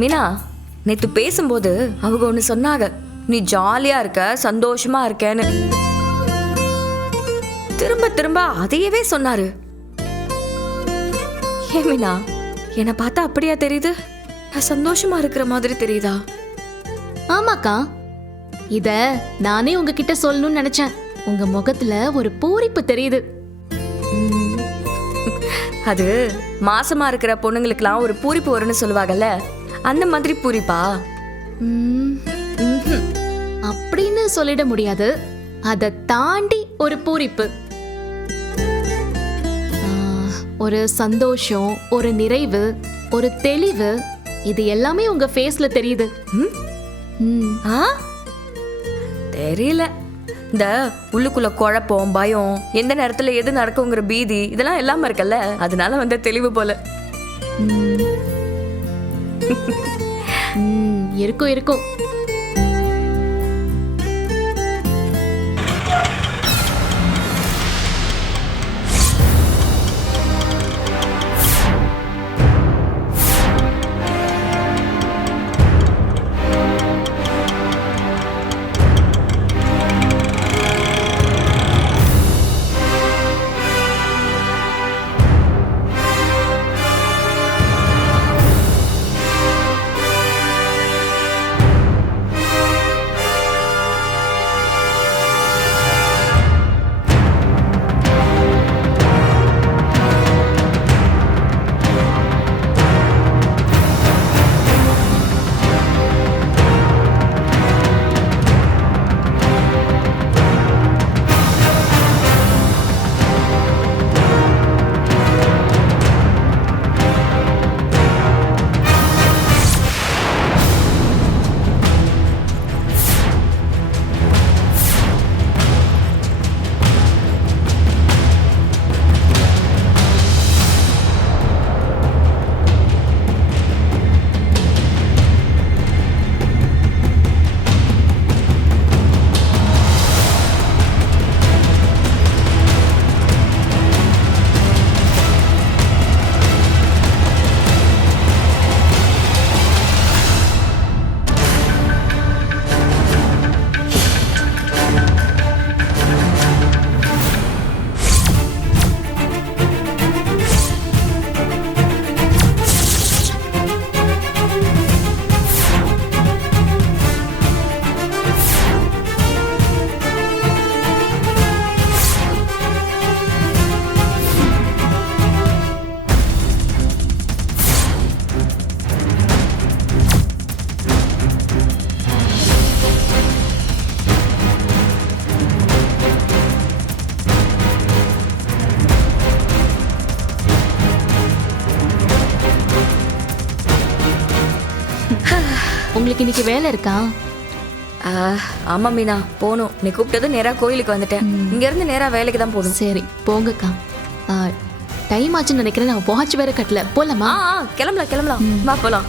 மீனா, நேத்து பேசும்போது அவங்க ஒண்ணு சொன்னாங்க, நீ ஜாலியா இருக்க, சந்தோஷமா இருக்கேன்னு. திரும்ப திரும்ப அதையவே சொன்னாரு. ஏன் மீனா, என்னை பார்த்தா அப்படியா தெரியுது? நான் சந்தோஷமா இருக்கிற மாதிரி தெரியுதா? ஆமாக்கா, இத நானே உங்ககிட்ட சொல்லணும்னு நினைச்சேன். உங்க முகத்துல ஒரு பூரிப்பு தெரியுது. அது மாசமா இருக்கிற பொண்ணுங்களுக்குலாம் ஒரு பூரிப்பு வரும்னு சொல்லுவாங்கல்ல, அந்த மாதிரி பூரிப்பா? அப்படின்னு சொல்லிட முடியாது. அதை தாண்டி ஒரு பூரிப்பு, ஒரு சந்தோஷம், ஒரு நிறைவு, ஒரு தெளிவு, இது எல்லாமே உங்க ஃபேஸ்ல தெரியுது. தெரியல, இந்த உள்ளுக்குள்ள குழப்பம், பயம், எந்த நேரத்துல எது நடக்குங்கிற பீதி, இதெல்லாம் இல்லாம இருக்கல்ல, அதனால வந்த தெளிவு போல. இருக்கும் இருக்கும். உங்களுக்கு இன்னைக்கு வேலை இருக்கா? ஆமா மீனா, போகணும். நீ கூப்பிட்டது நேரா கோயிலுக்கு வந்துட்டேன். இங்க இருந்து நேரா வேலைக்கு தான் போகணும். சரி போங்கக்கா. டைம் ஆச்சுன்னு நினைக்கிறேன். நான் வாட்ச் வேற கட்டல. போலாமா? கிளம்பலாம் கிளம்பலாம், வா போலாம்.